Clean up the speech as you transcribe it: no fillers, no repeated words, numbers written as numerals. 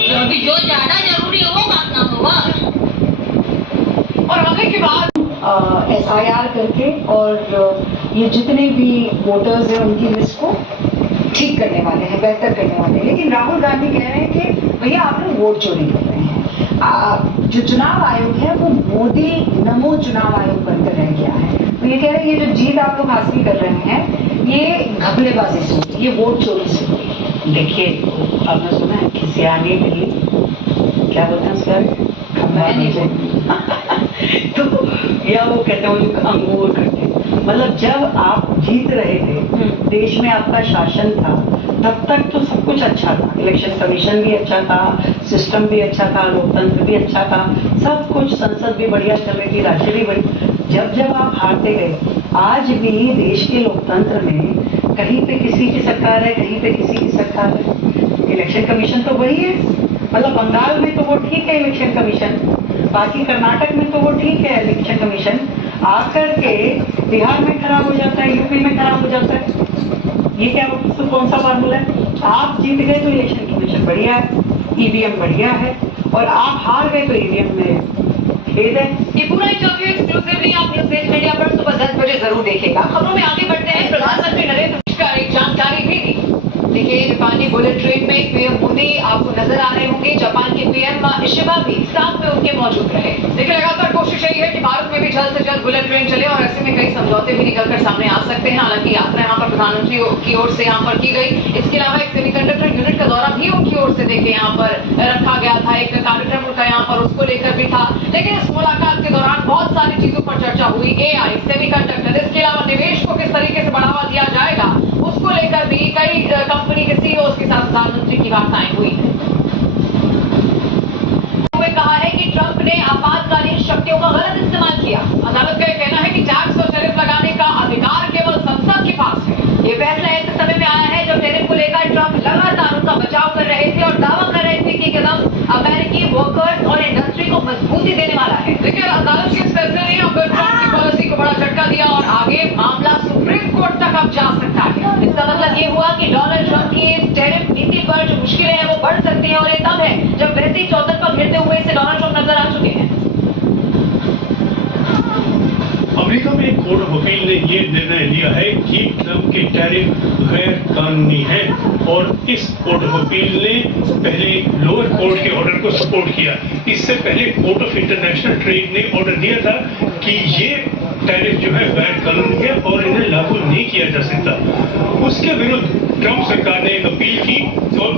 अभी जो ज्यादा जरूरी है वो मांगना होगा। और आगे के बाद SIR करके और ये जितने भी वोटर्स हैं उनकी लिस्ट को ठीक करने वाले हैं, बेहतर करने वाले हैं। लेकिन राहुल गांधी कह रहे हैं कि भैया आप लोग वोट चोरी कर रहे हैं। जो चुनाव आयोग है वो मोदी नमो चुनाव आयोग बनकर रह गया है। तो ये कह रहे हैं ये जो जीत आप लोग हासिल कर रहे हैं ये घपलेबाजी से, ये वोट चोरी से। देखिए, आपने सुना है कि सियानी बिल्ली क्या बोलते हैं उसका तो या वो कहते हैं वो अंगूर करते हैं। मतलब जब आप जीत रहे थे, देश में आपका शासन था, तब तक तो सब कुछ अच्छा था। इलेक्शन कमीशन भी अच्छा था, सिस्टम भी अच्छा था, लोकतंत्र भी अच्छा था, सब कुछ, संसद भी बढ़िया चल रही थी, राज्य भी बढ़िया। जब आप हारते गए, आज भी देश के लोकतंत्र में कहीं पे किसी की सरकार है, कहीं पे किसी की सरकार है। इलेक्शन कमीशन तो वही है। मतलब बंगाल में तो वो ठीक है इलेक्शन कमीशन, बाकी कर्नाटक में तो वो ठीक है इलेक्शन कमीशन, आकर के बिहार में खराब हो जाता है, यूपी में खराब हो जाता है। ये क्या कौन सा फार्मूला है? आप जीत गए तो इलेक्शन कमीशन बढ़िया है, ईवीएम बढ़िया है, और आप हार गए तो ईवीएम में खेद है। ये पूरा इंटरव्यू एक्सक्लूसिवली आप न्यूज़ एज मीडिया पर सुबह 10 बजे जरूर देखेगा। खबरों में आगे बढ़ते हैं। प्रधानमंत्री नरेंद्र मोदी का एक जानकारी भी दी। देखिए, जापानी बुलेट ट्रेन में पीएम मोदी आपको नजर आ रहे होंगे। जापान के पीएम शिबा भी साथ में उनके मौजूद रहे। देखिए, लगातार कोशिश यही है कि भारत में भी जल्द से जल्द बुलेट ट्रेन चले, और ऐसे में कई समझौते भी निकलकर सामने आ सकते हैं। हालांकि यात्रा यहाँ पर प्रधानमंत्री की ओर से यहाँ पर की गई। इसके अलावा एक सेमीकंडक्टर यूनिट का दौरा भी उनकी ओर से देखिए यहाँ पर रखा गया था। एक कार्यक्रम उनका यहाँ पर उसको लेकर भी था। लेकिन इस मुलाकात के दौरान बहुत सारी चीजों पर चर्चा हुई। AI, सेमीकंडक्टर, इसके अलावा निवेश को किस तरीके से बढ़ावा दिया जाएगा, उसको लेकर भी कई कंपनी के CEOs के साथ प्रधानमंत्री की वार्ताएं हुई। कहा है कि ट्रंप ने आपातकालीन शक्तियों का गलत इस्तेमाल किया। अदालत का कहना है कि टैक्स और टैरिफ लगाने का अधिकार केवल संसद के पास है। ये फैसला ऐसे समय में आया है जब टैरिफ को लेकर ट्रंप लगातार उनका बचाव कर रहे थे और दावा कर रहे थे कि कदम अमेरिकी वर्कर्स और इंडस्ट्री को मजबूती देने वाला है। लेकिन अदालत के इस फैसले ने अब ट्रंप की पॉलिसी को बड़ा झटका दिया और आगे मामला सुप्रीम कोर्ट तक अब जा सकता है। इसका मतलब ये हुआ कि डोनाल्ड ट्रंप की टैरिफ नीति पर जो मुश्किलें हैं वो बढ़ सकती है, और ये तब है जब वैसे ही चौतर पर घिरते हुए से डोनाल्ड ट्रंप नजर आ चुके हैं। अमेरिका में कोर्ट ऑफ अपील ने ये निर्णय लिया है कि ट्रंप के टैरिफ गैर कानूनी है, और इस कोर्ट ऑफ अपील ने पहले लोअर कोर्ट के ऑर्डर को सपोर्ट किया। इससे पहले कोर्ट ऑफ इंटरनेशनल ट्रेड ने ऑर्डर दिया था कि ये टैरिफ जो है गैर कानूनी है और इन्हें लागू नहीं किया जा सकता। उसके विरुद्ध ट्रंप सरकार ने एक अपील की, और